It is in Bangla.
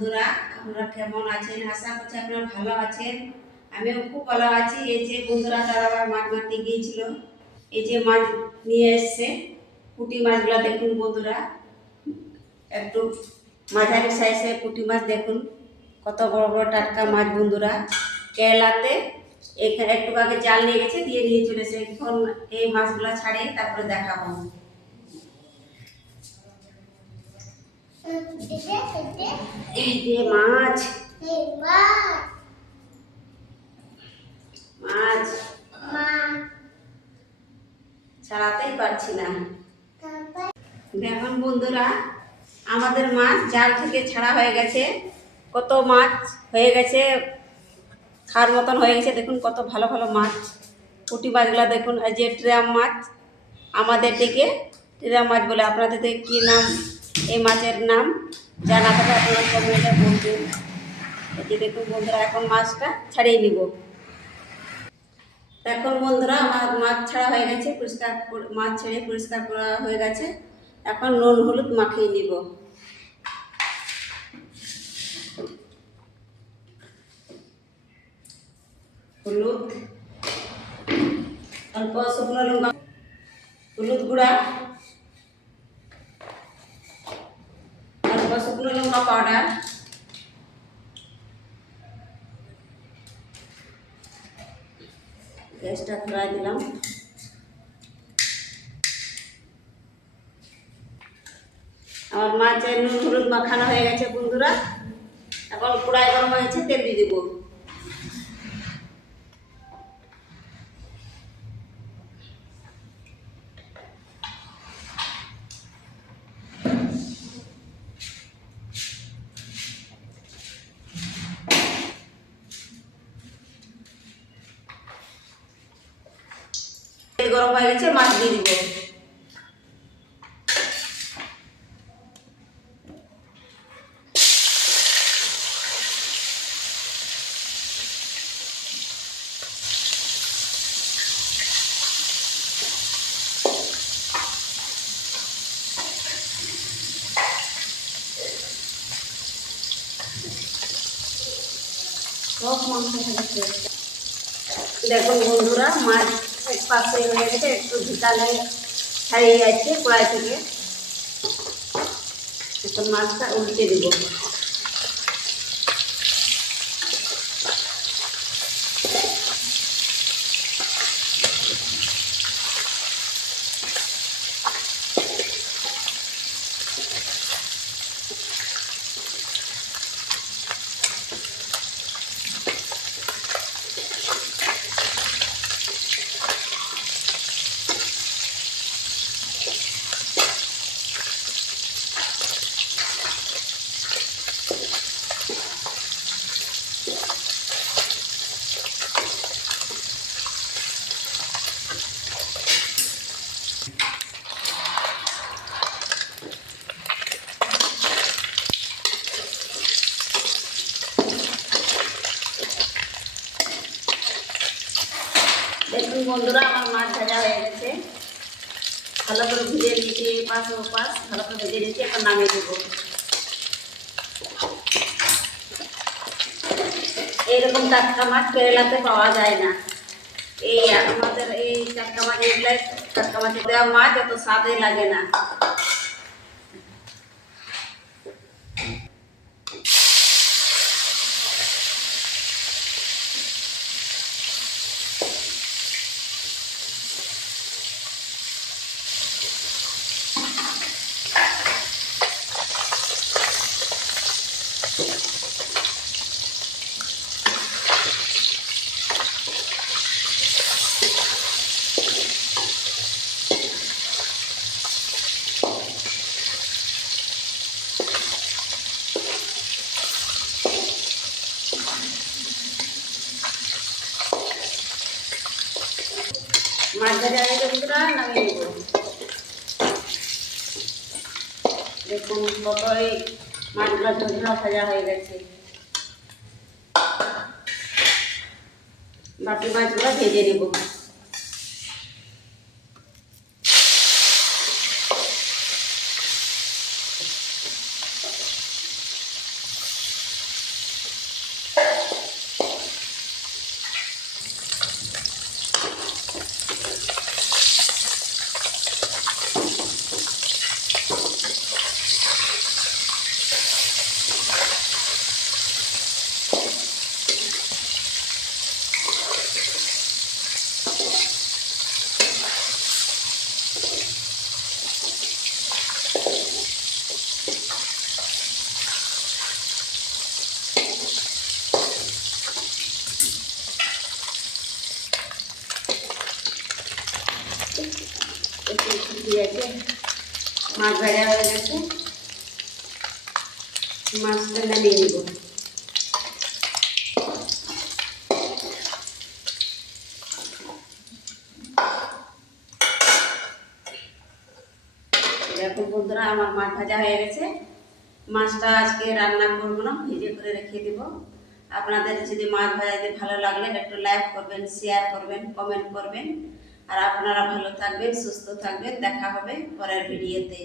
বন্ধুরা, আপনারা কেমন আছেন? আশা করছি আপনারা ভালো আছেন। আমিও খুব ভালো আছি। এই যে বন্ধুরা, তারা আবার মাছ মারতে গিয়েছিল। এই যে মাছ নিয়ে এসছে। পুঁটি মাছগুলো দেখুন বন্ধুরা। একটু মাঝারি সাইজের পুঁটি মাছ দেখুন। কত বড় বড় টাটকা মাছ বন্ধুরা। কেরালাতে এখানে একটু আগে জাল নিয়ে গেছে, দিয়ে নিয়ে চলেছে এখন এই মাছগুলো ছাড়িয়ে তারপরে দেখাবো। যে মাছ। মাছ। ছাড়াতেই পারছি না। দেখুন বন্ধুরা, আমাদের মাছ জাল থেকে ছাড়া হয়ে গেছে। কত মাছ হয়ে গেছে খাওয়ার মতন হয়ে গেছে। দেখুন কত ভালো ভালো মাছ। পুঁটি মাছগুলো দেখুন, এই যে ট্রাম মাছ, আমাদের দিকে ট্রাম মাছ বলে, আপনাদের কী নাম? এই মাছের নাম জানা থাকে, আপনারা কমেন্টে বলবেন। যে দেখুন বন্ধুরা, এখন মাছটা ছাড়িয়ে নিব। এখন বন্ধুরা, আমার মাছ ছাড়া হয়ে গেছে, পরিষ্কার মাছ ছেড়ে পরিষ্কার করা হয়ে গেছে। এখন নুন, হলুদ মাখিয়ে নিব। হলুদ, অল্প শুকনো লঙ্কা, হলুদ গুঁড়া। অল্প শুকনো লঙ্কা পাউডার। গ্যাসটা ধরাই দিলাম। আমার মাছের নুন হলুদ মাখানো হয়ে গেছে বন্ধুরা। এখন কড়াই গরম হয়েছে তেল দিয়ে দেবো তেল গরম হয়ে গেছে মাছ দিয়ে দিব। সব মাংস দেখুন বন্ধুরা মাছ এক হয়ে গেছে একটু ভিতালে ছাড়িয়ে যাচ্ছে কড়াই থেকে। এখন মাছটা উল্টে দিব দেখুন বন্ধুরা, আমার মাছ ভাজা হয়ে গেছে। ভালো করে ভেজে নিয়েছি পাশ ও পাশ ভালো করে ভেজে নিয়েছি, এখন নামিয়ে দেবো এইরকম টাটকা মাছ কেরালাতে পাওয়া যায় না। এই আমাদের এই টাটকা মাছ এগুলো টাটকা মাছের দেওয়া মাছ, এত স্বাদে লাগে না। মাছ ভাজা গেছে বন্ধুরা নামিয়ে নেব? দেখুন কত এই মাছগুলো ঝোঝরা ভাজা হয়ে গেছে। বাকি মাছগুলো ভেজে নেব। ঠিক আছে মাছ ভাজা হয়ে গেছে। মাছটা নামিয়ে নিব। দেখো বন্ধুরা, আমার মাছ ভাজা হয়ে গেছে। মাছটা আজকে রান্না করব না, ভেজে করে রেখে দিব। আপনাদের যদি মাছ ভাজাতে ভালো লাগলে একটু লাইক করবেন শেয়ার করবেন কমেন্ট করবেন। আর আপনারা ভালো থাকবেন সুস্থ থাকবেন। দেখা হবে পরের ভিডিওতে।